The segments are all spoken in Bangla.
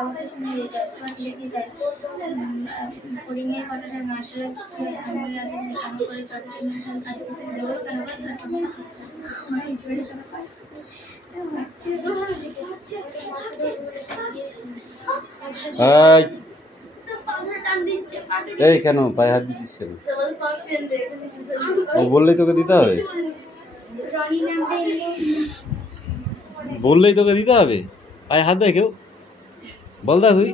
আমাকে শুনে যেতে লিখে দেয় ফড়িংয়ের কথাটা আসলে এমন লাগে কেন করে চলছে আজকে দেবো কেন করে চলছে আমার এই জোরে কেন এই কেন পায়ে হাত দিচ্ছিস কেন? বললেই তোকে দিতে হবে, বললেই তোকে দিতে হবে। পায়ে হাত দেয় কেউ? বল দা তুই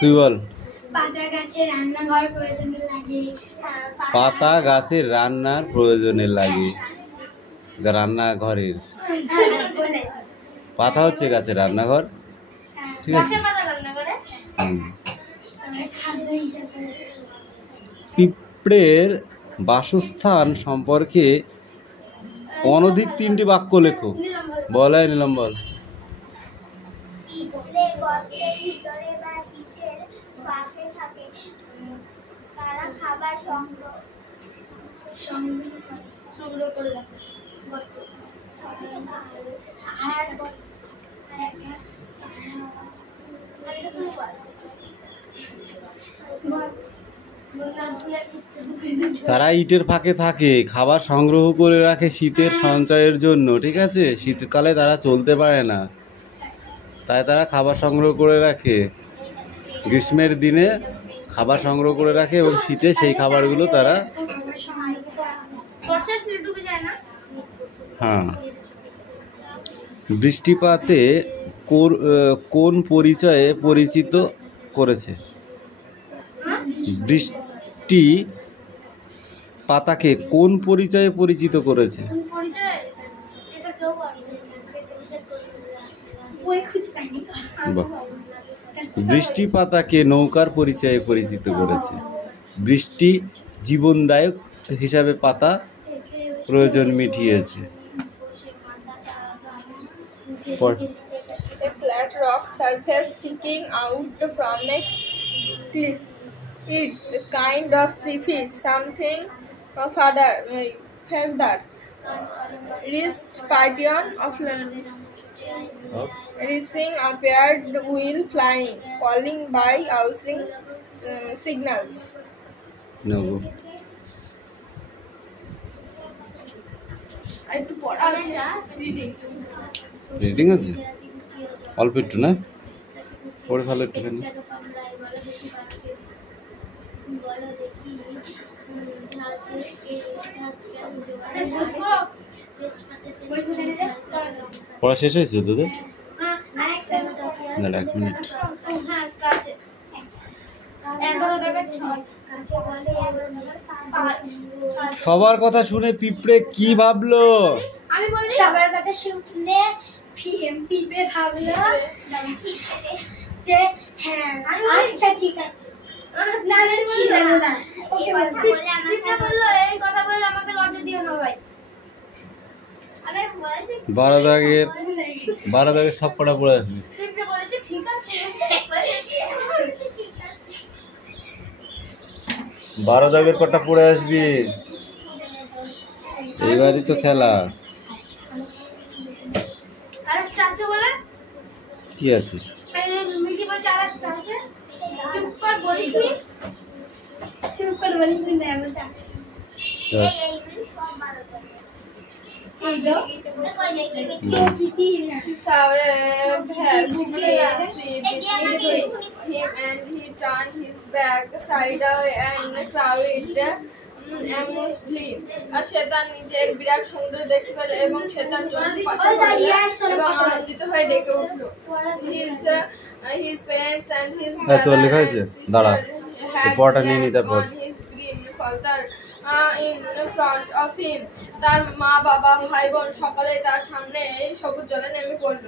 তুই বল। পাতা গাছের রান্নাঘর প্রয়োজনে লাগে, পাতা গাছের রান্নার প্রয়োজনে লাগে। রান্নাঘরের পাতা হচ্ছে গাছের রান্নাঘর, ঠিক আছে। পিঁপড়ের বাসস্থান সম্পর্কে অনধিক 3টি বাক্য লেখো। বলাই নিলাম, বল। খাবার সংগ্রহ করে রাখে। তারা ইটের ফাঁকে থাকে, খাবার সংগ্রহ করে রাখে শীতের সঞ্চয়ের জন্য, ঠিক আছে। শীতকালে তারা চলতে পারে না, তাই তারা খাবার সংগ্রহ করে রাখে। গ্রীষ্মের দিনে খাবার সংগ্রহ করে রাখে এবং শীতে সেই খাবারগুলো তারা হ্যাঁ। বৃষ্টিপাতে কোন পরিচয়ে পরিচিত করেছে? বৃষ্টি পাতাকে কোন পরিচয়ে পরিচিত করেছে? বৃষ্টি পাতাকে নৌকার পরিচয়ে পরিচিত করেছে। বৃষ্টি জীবনদায়ক হিসাবে পাতা প্রয়োজন মিটিয়েছে। A flat rock surface sticking out from a cliff. It's a kind of seafish, something feather, wrist pattern of racing appeared while flying, calling by using signals. No. Reading আছে অল্প একটু, না পড়ে ভালো একটুখানি। পড়া শেষ হয়েছে তোদের? দাঁড়া 1 মিনিট। সবার কথা শুনে পিঁপড়ে কি ভাবলো? আমি বলি সবার কথা শুনে পিঁপড়ে ভাবলো যে হ্যাঁ আচ্ছা ঠিক আছে। না না ওকে পিঁপড়ে বললো এই কথা বলে আমাকে লজ্জা দিও না ভাই। আরে বলেছে 12 দাগের সব কটা পড়ে আসবি। পিঁপড়ে বলেছে ঠিক আছে। 12 দাগের কটা পড়ে আসবি, এইবারই তো খেলা। কি আছে? Him and he turned his back side away and crowed amusedly. সে তার নিজে এক বিরাট সমুদ্র দেখতে পেল এবং সে তার জন্য পাশে পড়ল এবং আনন্দিত হয়ে ডেকে উঠল। His parents and his brother and sister had on his green feather in front of him. তার মা বাবা ভাই বোন সকলেই তার সামনে সবুজ জলে নেমে পড়ল।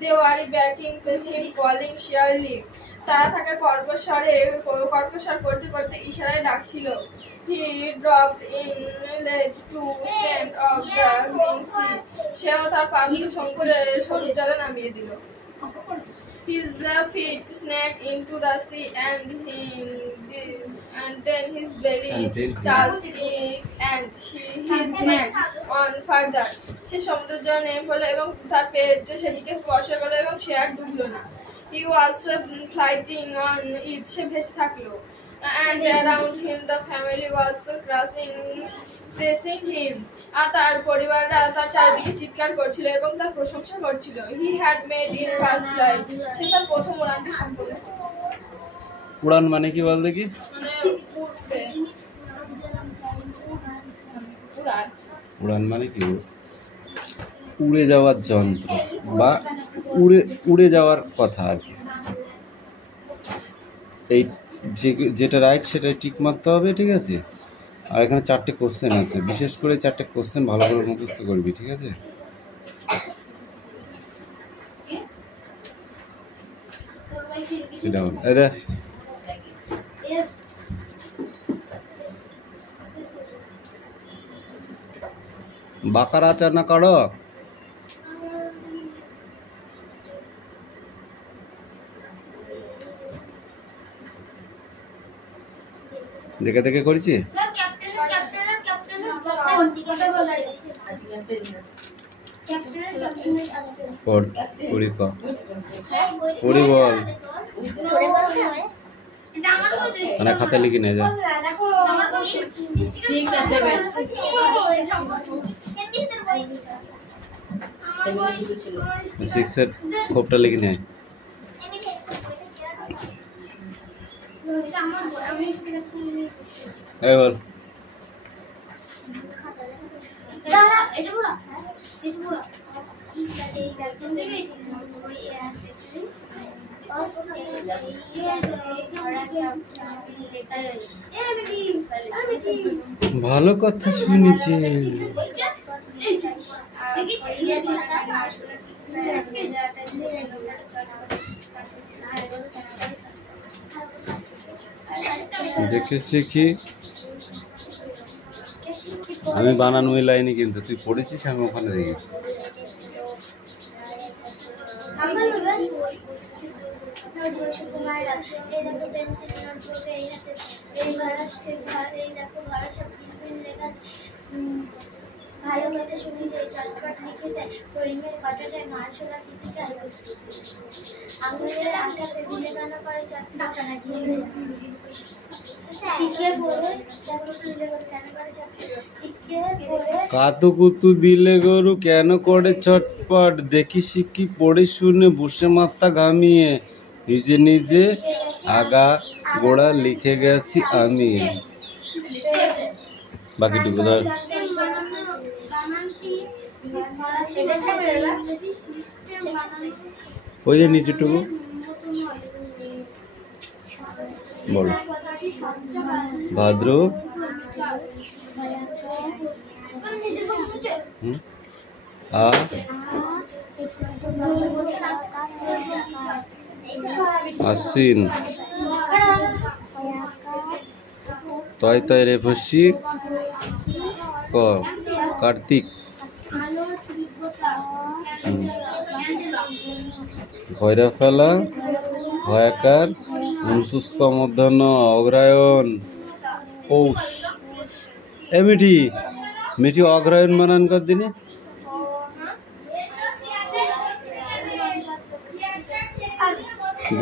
They were backing to him, calling cheerily. তারা তাকে কর্কশ করতে করতে ইশারায় ডাকছিল। He dropped in ledge to stand of the green sea. সেও তার পা দুটো সবুজ জলে নামিয়ে দিল। his feet sank into the sea, and then his belly touched it, and his neck on further. সে সমুদ্রের জলে নেমে পড়ল এবং তার পেট সেটিকে স্পর্শ করলো এবং সে আর ডুবলো না। He was floating on it, সে ভেসে থাকলো। And around him the family was praising him. আর তার পরিবাররা তার চারিদিকে চিৎকার করছিল এবং তার প্রশংসা করছিল। He had made it first flight. সে তার প্রথম উড়ানটি সম্পূর্ণ করল। উড়ান মানে কি বল দেখি? মানে উড়তে। উড়ান। উড়ান মানে কি? উড়ে যাওয়ার যন্ত্র বা উড়ে যাওয়ার কথা আর কি। এই যেটা রাইট সেটা টিক মারতে হবে, ঠিক আছে? আর এখানে 4টে কোশ্চেন আছে, বিশেষ করে 4টে কোশ্চেন ভালো করে মুখস্থ করবি, ঠিক আছে? সেটা হবে। বাঁকার আচার না করো। দেখে দেখে করেছি। বল মানে খাতা লিখে নিয়ে যা। 6 খোপটা লিখে নিয়ে। এই বল। ভালো কথা শুনেছি। দেখে শিখি। আমি বানান মিলাইনি কিন্তু তুই পড়েছিস, আমি ওখানে দেখেছি। ভালো কথা শুনি যে চটপট লিখে দেয় ফড়িংয়ের কাঁটাটায় মার্শালা কৃতিকায় আঙুলের আঘাতে দিলে গান করে চটপট শিখে পড়ে কাতুকুতু দিলে গরু কেন করে ছটপট, দেখি শিখি পড়ে শুনে বসে মাথা ঘামিয়ে নিজে নিজে আগা গোড়া লিখে গেছি আমি। বাকিটুকু ধর। ওই যে নিচেটুকু বলো। ভাদ্র আশ্বিন তয় তয় রে ফসি ক কার্তিক ভৈরা ফেলা ভয়াকার অন্তুস্ত মধ্যাহ্ন অগ্রায়ণ পৌষ। এ মিঠি মিঠি অগ্রায়ণ বানান কর দিনে।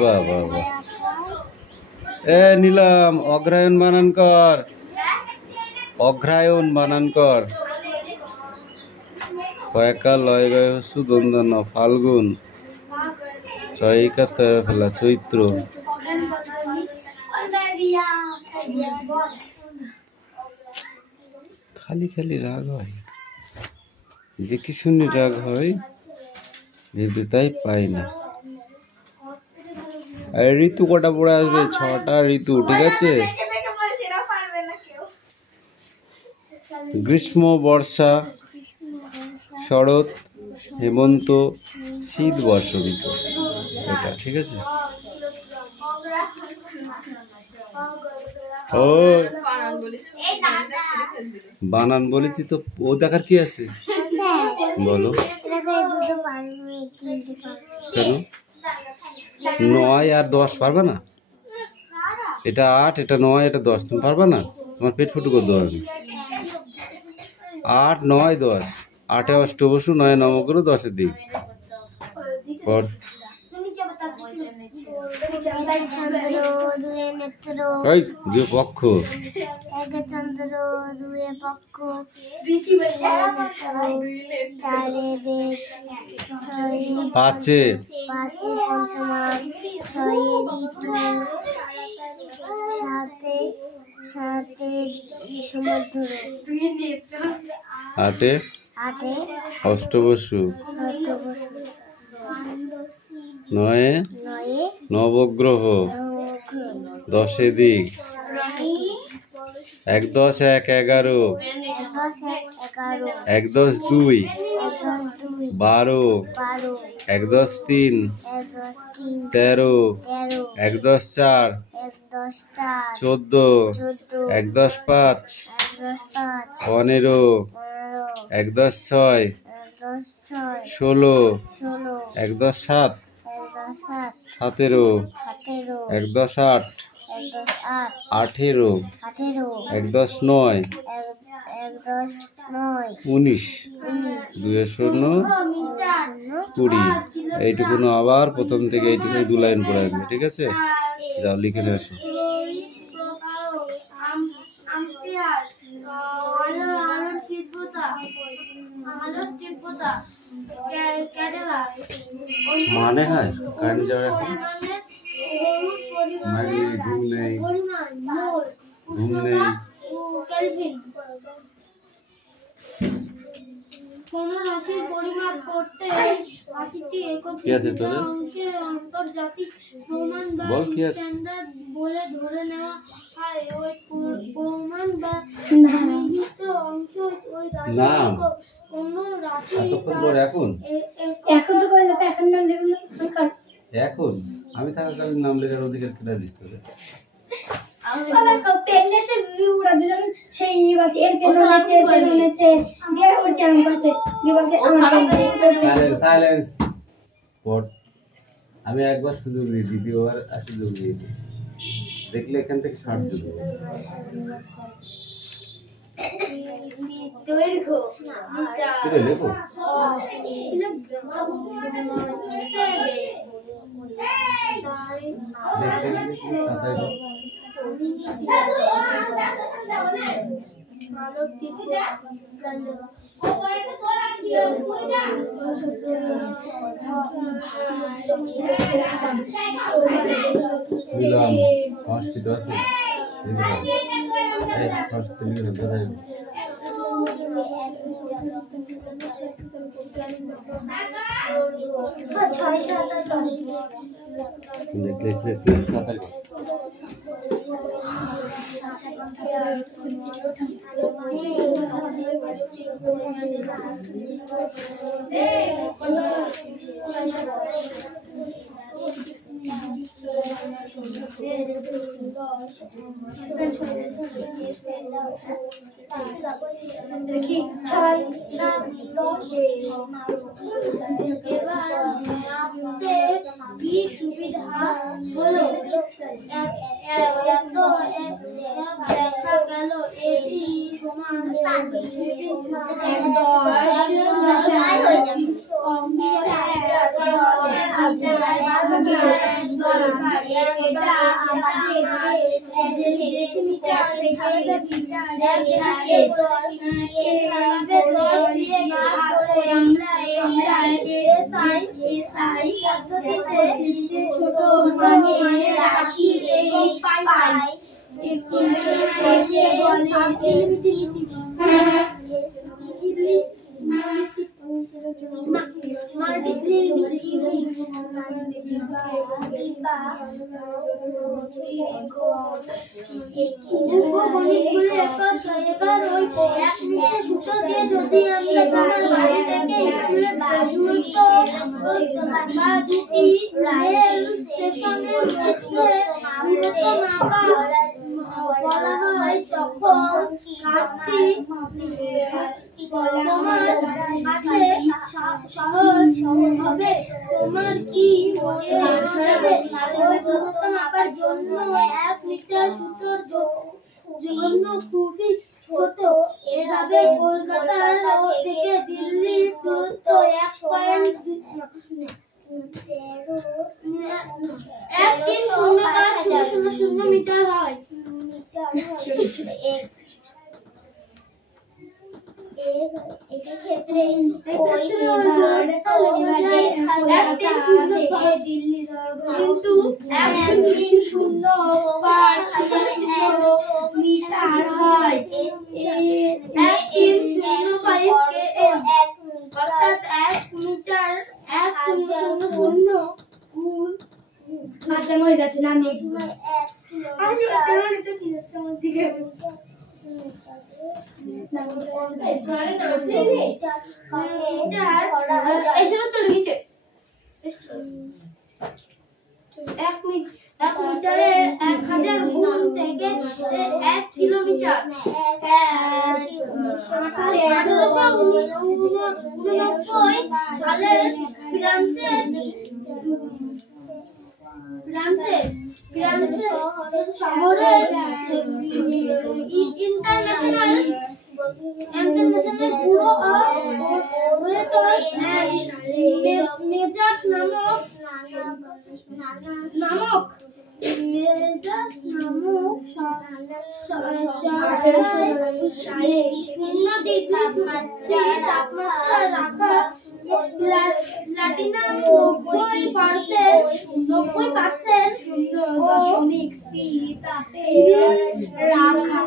বাহ বাহ বাহ। এ নিলাম অগ্রায়ণ বানান কর, অগ্রায়ণ বানান কর। কয়েকা লয় গয় হস্যু দন্দন ফাল্গুন চয়িকা তয় ফেলা চৈত্র। খালি খালি রাগ হয়, দেখি শুনি রাগ হয়, ভেবে তাই পাই না। আর ঋতু কটা পরে আসবে? 6টা ঋতু, ঠিক আছে? গ্রীষ্ম, বর্ষা, শরৎ, হেমন্ত, শীত, বসন্ত, এটা ঠিক আছে। ও বানান বলেছি তো, ও দেখার কি আছে বলো? কেন 9 আর 10 পারবে না? এটা 8, এটা 9, এটা 10, তুমি পারবে না? তোমার পেট ফুটু করে দেবো আমি। 8, 9, 10, 8 অষ্টবসু, 9 নবগ্রহ, 10 দিক। পর ওই দুই পক্ষ, পাঁচে আটে অষ্টবসু, 9 নবগ্রহ, 10 দিক। 1 10 1 11, 1 10 2 12, 1 10 3 13, 1 10 4 14, 1 10 5 15, 1 10 6 16, 1 10 7 17, 1 10 8 18, 1 10 9 19, 2 0 20। এইটুকুনো আবার প্রথম থেকে এইটুকু 2 লাইন পড়ে আসবে, ঠিক আছে? যাও লিখে নিয়ে আসো। মানে হয় কারেন্ট যাবে এখন? ঘুম নেই, ঘুম নেই। কোন রাশির পরিমাপ করতে রাশিটি কি আছে তোদের? আন্তর্জাতিক প্রমাণ বা স্ট্যান্ডার্ড বলে ধরে নেওয়া হয়। ওই প্রমাণ বা নিহিত অংশ ওই রাশির কোন রাশি এতক্ষণ পরে এখন তো করে যাবে। এখন নাম লিখুন, এখন আমি থাকাকালীন নাম লেখার অধিকার কেটে দিস তোদের। সাইলেন্স। আমি একবার সুযোগ দিই, দ্বিতীয়বার সুযোগ দিয়ে দিই, দেখলে এখান থেকে 60 যোগ হবে। দৈর্ঘ্য সেটা লেখো। সংস্কৃত আছে, সংস্কৃত লিখে কোথায়? দেখি 6 7 10। এবার মাপতে কি সুবিধা হলো? এত দেখা গেল এটি সমান ছোট মানে রাশি পাই। এবার ওই 1 মিটার সুতো দিয়ে যদি আমরা তোমার বাড়ি থেকে স্কুলের দূরত্ব বা দুটি রেল স্টেশনের মধ্যে দূরত্ব মাপা বলা হয়, তখন কাজটি তোমার কাছে সহজ হবে। তোমার কি মনে আছে ওই দূরত্ব মাপার জন্য 1 মিটার সুতোর জন্য খুবই ছোট। এভাবে কলকাতার থেকে দিল্লির দূরত্ব 1.130500 মিটার হয়। এক্ষেত্রে কিন্তু 1.005 মিটার হয়। 1.005 km অর্থাৎ 1 মিটার 1000 গুণ মাঝে হয়ে যাচ্ছে না আমি এক মিটারের 1000 গুণ থেকে 1 কিলোমিটার। 1889 সালের ফ্রান্সের শহরের international bureau of weights and measures নামক 0 ডিগ্রি তাপমাত্রা রাখা প্লাটিনাম 90% তাপে রাখা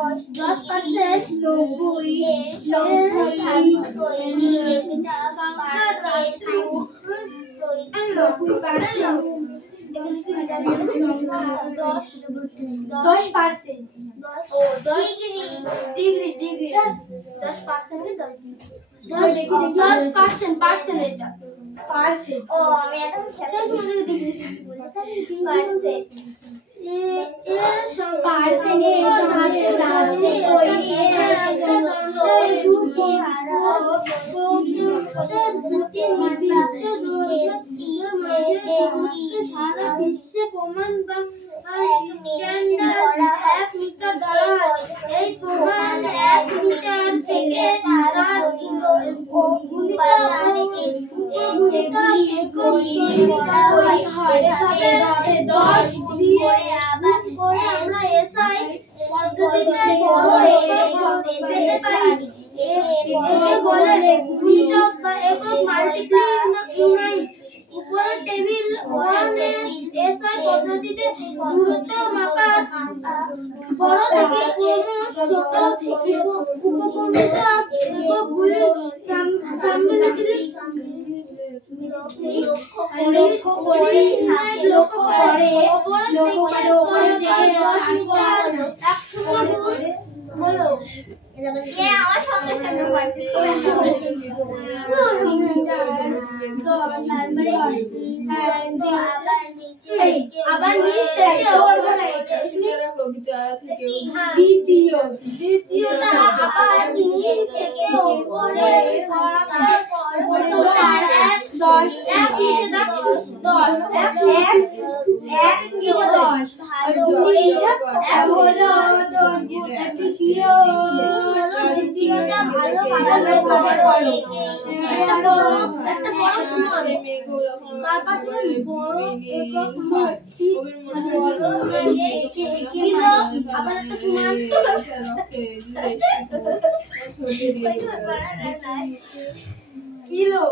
10% সারা বিশ্বে প্রমাণ বা স্ট্যান্ডার্ড 1 মিটার ধরা হয়। এই প্রমাণ 1 মিটার থেকে তার গুণিত এভাবে 10 দিয়ে গুণ করে আমরা এসআই পদ্ধতিতে বড় একক পেতে পারি। একে বলে গুণিতক বা একক মাল্টিপ্লাই ইউনিট। উপরের টেবিল 1 এসআই পদ্ধতিতে দূরত্ব মাপার বড় থেকে ক্রমশ ছোট উপকূলিত এককগুলি লক্ষ্য করে হলো আমার সঙ্গে সঙ্গে পারছে আবার নিচ থেকে দ্বিতীয়টা আবার নিচ থেকে উপরে কিলো কিলো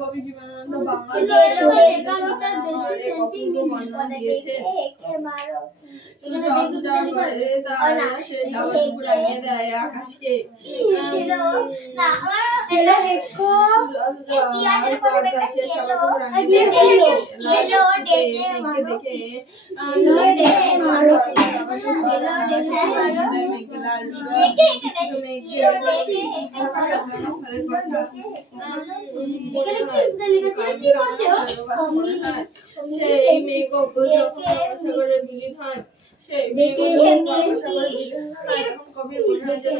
কবি জীবনানন্দ পর্যন্ত বাংলা অপূর্ব বর্ণনা দিয়েছেন। সূর্য অস্ত যাওয়ার পরে তার শেষ আলোটুকু রাঙিয়ে দেয় আকাশকে। সূর্য অস্ত যাওয়ার পর তার শেষ আলোটুকু রাঙিয়ে দেয় আকাশকে। মেঘকে দেখে সেই মেঘ সাগরে বিলীন হয়। সেই মেঘ সাগরে বিলীন হয়। তখন কবির মনে হয় যেন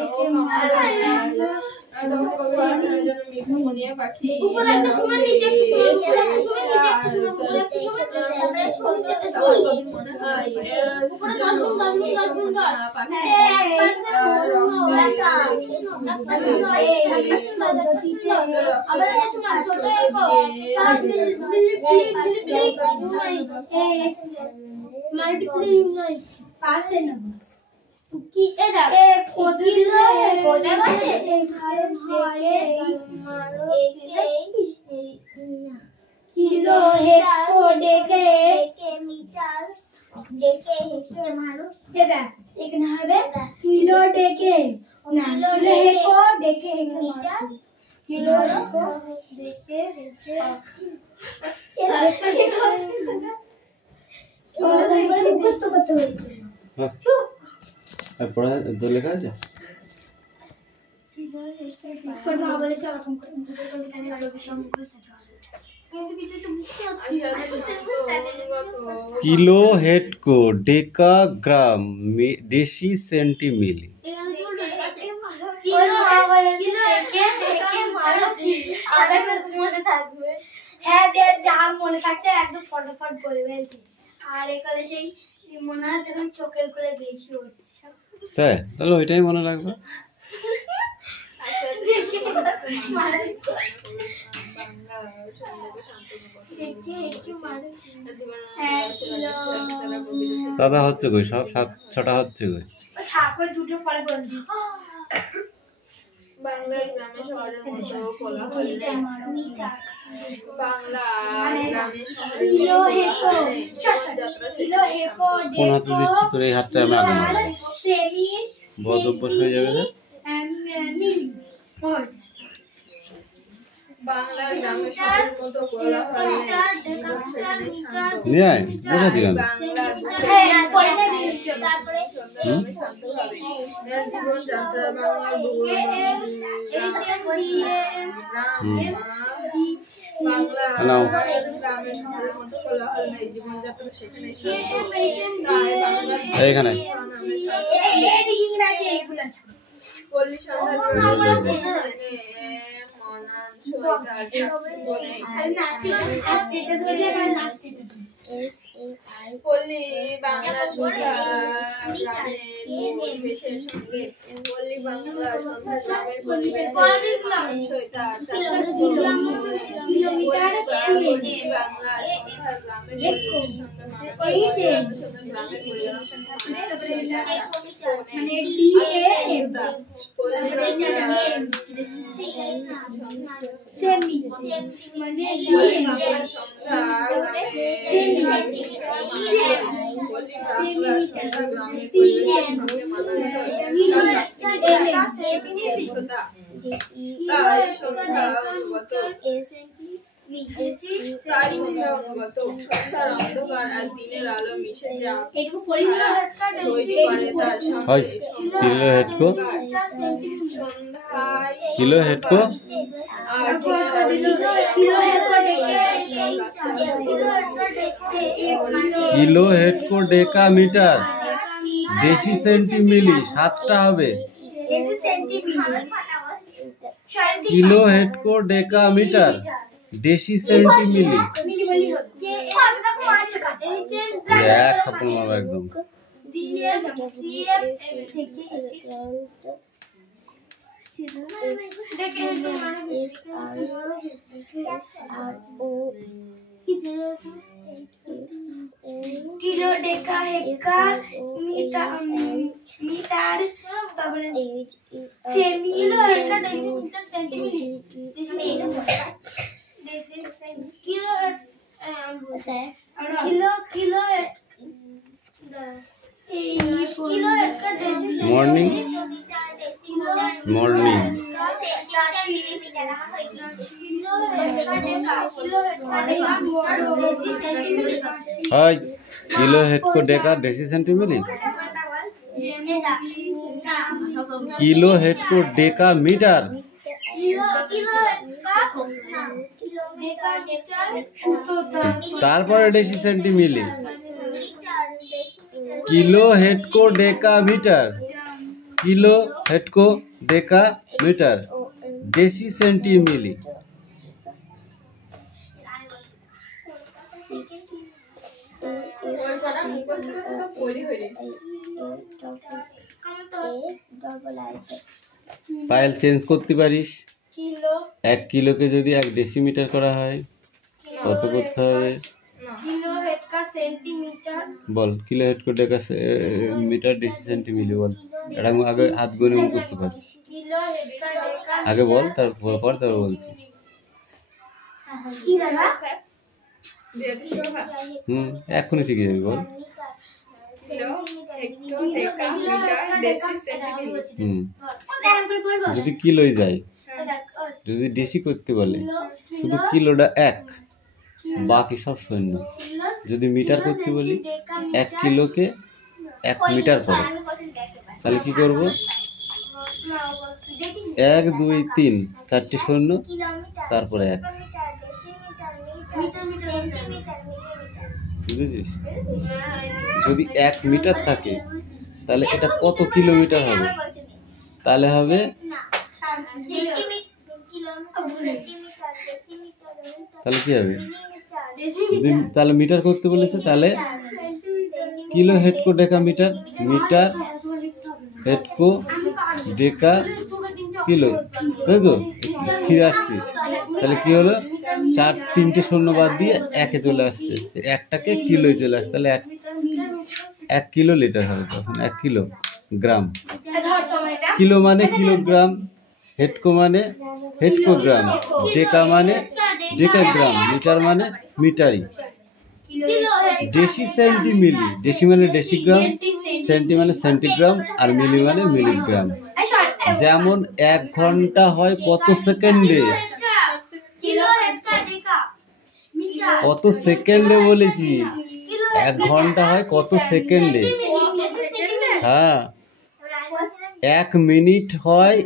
মেঘ মনিয়া পাখি किलो है को देखे मीटर देखे है मारो देखा एक ना है किलो देखे ना किलो है को देखे मीटर किलो को देखे कुछ तो बता পড়া তো লেখা আছে पर बाबा ने चला कम कर कविता ने वालों के शाम को सजा किलो हेक्टो डेकाग्राम डेसी सेंटीमिली হ্যাঁ দে যা মনে থাকছে একদম ফটাফট করে ফেলছি আর এখানে সেই মনে হয় যখন চোখের করে বেশি হচ্ছে তাই তাহলে ওইটাই মনে রাখবে দাদা হচ্ছে কই সব 7-6টা হচ্ছে কই ঠাকুর দুটো পরে বলবি বাংলার গ্রামে শহরের মতো কোলাহল নেই। বাংলা গ্রামে শহরের কিলো হেকো কিলো হেকো কোন হাতে দিচ্ছি তোর এই হাতটা আমি আগে মারবো সেমি বদ অভ্যাস হয়ে যাবে না মিল বাংলার গ্রামে শহরের মতো কোলাহল নেই। জীবন সেখানে শান্ত। নিয়ে আয় বসাচ্ছি কেন বাংলার তারপরে গ্রামে শান্ত ভাবে জীবন যাত্রা বাংলার গ্রামে শহরের মতো কোলাহল নেই। জীবনযাত্রা সেখানে শান্ত। তাই বাংলার এইখানে নামে শান্ত। ইংরেজি এগুলো পল্লী সন্ধ্যার পল্লী বাংলা সন্ধ্যা গ্রামের পরিবেশের সঙ্গে পল্লী বাংলা সন্ধ্যা গ্রামের পরিবেশের পল্লী বাংলা সন্ধ্যা গ্রামের সেমি মানে সন্ধ্যার অন্ধকার আর দিনের আলো মিশে যা তৈরি করে তার সঙ্গে কিলো হেডকো কিলো হেডকো আর কিলো হেডকো ডেকা মিটার দেশি সেন্টিমিলি 7টা হবে কিলো হেডকো ডেকা মিটার দেশি সেন্টিমিলি এক থাপ্পড় মারবো একদম किलो डेका हेक्का मीटर তারপরে semi kilo hecto decimetre centimetre kilo kilo kilo head का deci morning morning hi kilo head को deca deci centimetre kilo head को डेका मीटर तारपर डेसी सेंटीमीटर किलो हेड को डेका मीटर किलो हेड को डेका मीटर डेसी सेंटीमीटर পাইল চেঞ্জ করতে পারিস किलो 1 কিলোকে যদি 1 ডেসিমিটার করা হয় কত করতে হবে किलो हेड का सेंटीमीटर বল কিলো হেড को डेका मीटर डेसी सेंटीमीटर বল এটা আগে হাত গুনে মুখস্থ কর किलो हेड का डेका আগে বল তারপর বলছি की दादा এখনই শিখে যাবি বল kilo hecto deca metre deci centimetre যদি কিলোই যায় যদি ডেসি করতে বলে শুধু কিলোটা 1 বাকি সব শূন্য যদি মিটার করতে বলি 1 কিলোকে 1 মিটার করো তাহলে কি করব 1 2 3 চারটি শূন্য তারপরে 1 বুঝেছিস যদি 1 মিটার থাকে তাহলে এটা কত কিলোমিটার হবে তাহলে হবে তাহলে কি হবে যদি তাহলে মিটার করতে বলেছে তাহলে কিলো হেড को डेका मीटर मीटर हेड को डेका কিলো তাই তো ফিরে আসছি তাহলে কি হলো 3টে শূন্য বাদ দিয়ে 1 এ চলে আসছে একটাকে কিলোয় চলে আসছে তাহলে 1 কিলো লিটার হবে তখন 1 কিলো গ্রাম কিলো মানে কিলোগ্রাম हेड को माने हेड को ग्राम डेका माने डेकाग्राम मीटर माने मीटारी डेसी सेंटीमिली डेसी माने डेसीग्राम सेंटी माने सेंटीग्राम और मिली माने मिलीग्राम যেমন 1 ঘন্টা হয় কত সেকেন্ডে কত সেকেন্ডে বলেছি 1 ঘন্টা হয় কত সেকেন্ডে হ্যাঁ 1 মিনিট হয়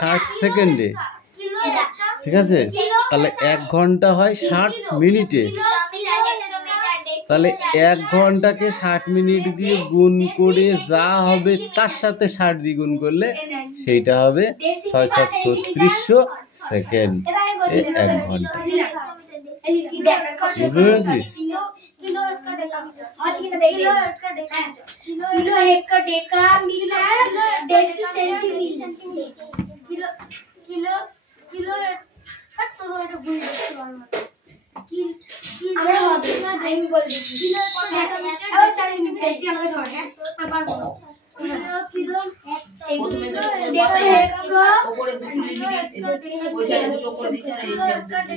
60 সেকেন্ডে ঠিক আছে তাহলে 1 ঘন্টা হয় 60 মিনিটে তাহলে 1 ঘন্টাকে 60 মিনিট দিয়ে গুণ করে যা হবে তার সাথে 60 দিয়ে গুণ করলে সেইটা হবে 6,3600 সেকেন্ড 1 ঘন্টা বুঝতে পেরেছিস किलो हेड का deca metre deci centimetre kilo kilo kilo head हट तो এটা ভুল করতে পারবো না আরে হবে আমি বল দিচ্ছি কিলো ডেকা মিটার আর 40 মিনিট কি আমরা ধরে হ্যাঁ আর পারবো কিলো কিলো প্রথমে তো ডেকা হেড का উপরে দুটো লিখে দিয়ে ওই সাইডে দুটো করে দিচ্ছি আর এই সাইডে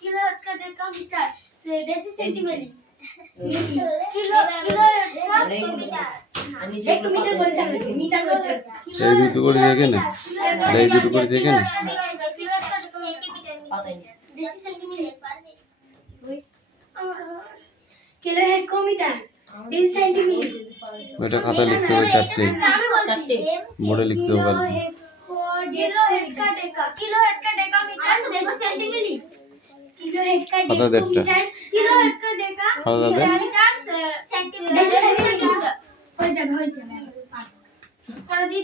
किलो हेड का डेका मीटर से deci centimetre kilo kilo head का एक मीटर बोलते हैं मीटर बोलते हैं এই দুটো করে দেখে না এই দুটো করে দেখে না পাতাই डेसी सेंटीमीटर किलो हेड को मीटर डेसी सेंटीमीटर এটা খাতা লিখতে হবে 4টে চারটে মোড়ে লিখতে হবে किलो हेड का deca metre deci centimetre kilo head का खाता डेका देखता। मीटर किलो हेड का डेका खाता दे। मीटर सेंटीमीटर डेसी सेंटीमीटर हो जाए कर दी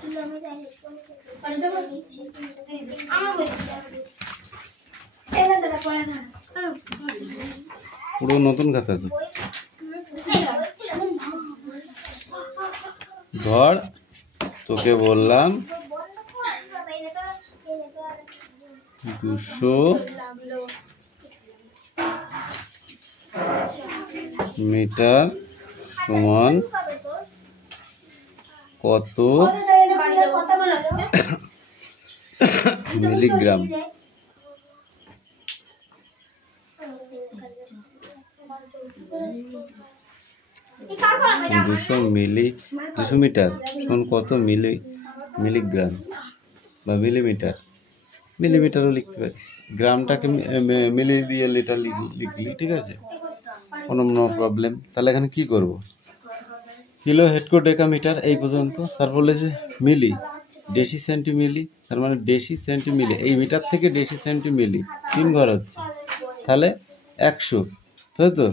किलो में जाए कर दो আমার বলছি এলা দাদা পড়া ধর পুরো নতুন খাতা তো ধর তোকে বললাম 200 মিটার সমান কত মিলিগ্রাম দুশো মিটার শোন কত মিলিগ্রাম বা মিলিমিটার, মিলিমিটারও লিখতে পারিস, গ্রামটাকে মিলি দিয়ে লিটার লিখলি, ঠিক আছে, কোনো প্রবলেম। তাহলে এখানে কি করব, কিলো হেক্টোডেকামিটার এই পর্যন্ত, তারপর বলেছে মিলি ডেসি সেন্টিমিলি, তার মানে ডেসি সেন্টিমিলি, এই মিটার থেকে ডেসি সেন্টিমিলি 3 ঘর হচ্ছে, তাহলে 100, তাই তো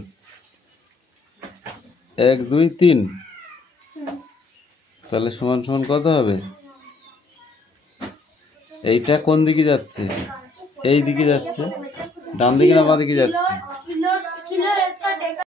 1 2 3, তাহলে সমান সমান কত হবে? এইটা কোন দিকে যাচ্ছে? এই দিকে যাচ্ছে, ডান দিকে না বাঁ দিকে যাচ্ছে? কিলো কিলো একটা